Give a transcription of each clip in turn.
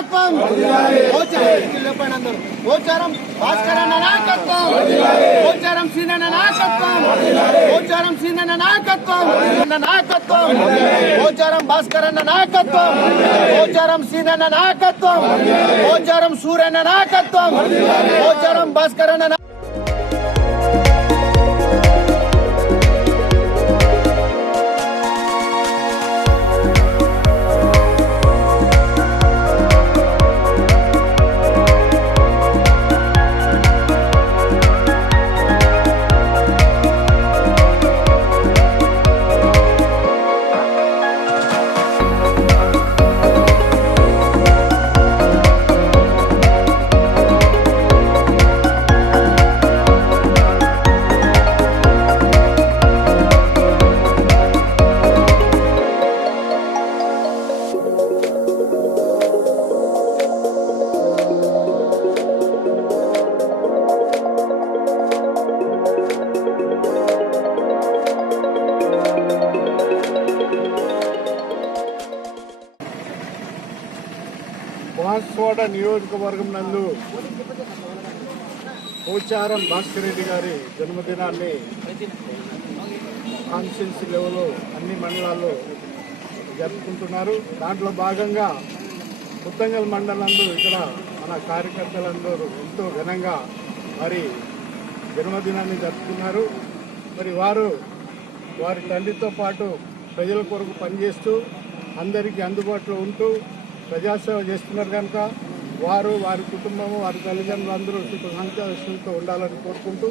నాయకత్వం పోచారం భాస్కరన్న నాయకత్వం పోచారం సీనన్న నాయకత్వం పోచారం సీనన్న నాయకత్వం నాయకత్వం పోచారం భాస్కరన్న నాయకత్వం పోచారం సీనన్న నాయకత్వం పోచారం సూర్యన్న నాయకత్వం పోచారం భాస్కరన్న బాన్స్వాడ నియోజకవర్గం నందు పోచారం భాస్కర్ రెడ్డి గారి జన్మదినాన్ని కాన్స్టిట్యున్సీ లెవెల్లో అన్ని మండలాల్లో జరుపుకుంటున్నారు. దాంట్లో భాగంగా పుత్తంగల్ మండలంలో ఇక్కడ మన కార్యకర్తలందరూ ఎంతో ఘనంగా మరి జన్మదినాన్ని జరుపుకున్నారు. మరి వారి తండ్రితో పాటు ప్రజల కొరకు పనిచేస్తూ అందరికీ అందుబాటులో ఉంటూ ప్రజాసేవ చేస్తున్నారు కనుక వారి కుటుంబము వారి తల్లిదండ్రులు అందరూ సుఖ సంతోషంతో ఉండాలని కోరుకుంటూ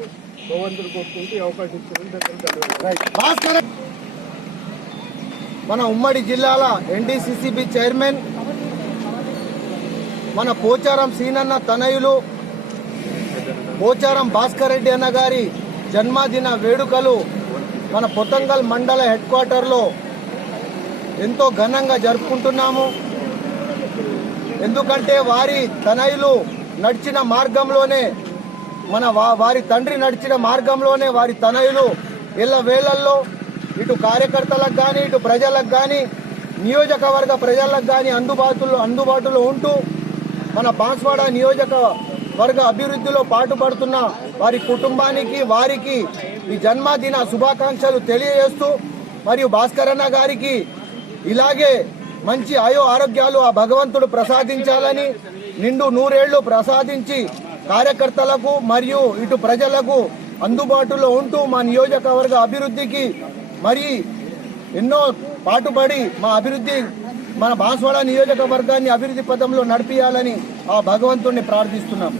భగవంతుడు కోరుకుంటూ అవకాశం ఇచ్చిన మన ఉమ్మడి జిల్లాల ఎన్డీసీసీబీ చైర్మన్ మన పోచారం సీనన్న తనయులు పోచారం భాస్కర్ రెడ్డి అన్న గారి జన్మదిన వేడుకలు మన పొతంగల్ మండల హెడ్ క్వార్టర్లో ఎంతో ఘనంగా జరుపుకుంటున్నాము. ఎందుకంటే వారి తనయులు నడిచిన మార్గంలోనే వారి తండ్రి నడిచిన మార్గంలోనే వారి తనయులు వేళల్లో ఇటు కార్యకర్తలకు కానీ ఇటు ప్రజలకు కానీ నియోజకవర్గ ప్రజలకు కానీ అందుబాటులో ఉంటూ మన బాన్స్వాడ నియోజకవర్గ అభివృద్ధిలో పాటుపడుతున్న వారి కుటుంబానికి వారికి ఈ జన్మదిన శుభాకాంక్షలు తెలియజేస్తూ మరియు భాస్కరన్న గారికి ఇలాగే మంచి ఆరోగ్యాలు ఆ భగవంతుడు ప్రసాదించాలని నిండు 100 ఏళ్లు ప్రసాదించి కార్యకర్తలకు మరియు ఇటు ప్రజలకు అందుబాటులో ఉంటూ మా నియోజకవర్గ అభివృద్ధికి మరి ఎన్నో పాటుపడి మన బాన్స్వాడ నియోజకవర్గాన్ని అభివృద్ధి పథంలో నడిపియాలని ఆ భగవంతుడిని ప్రార్థిస్తున్నాం.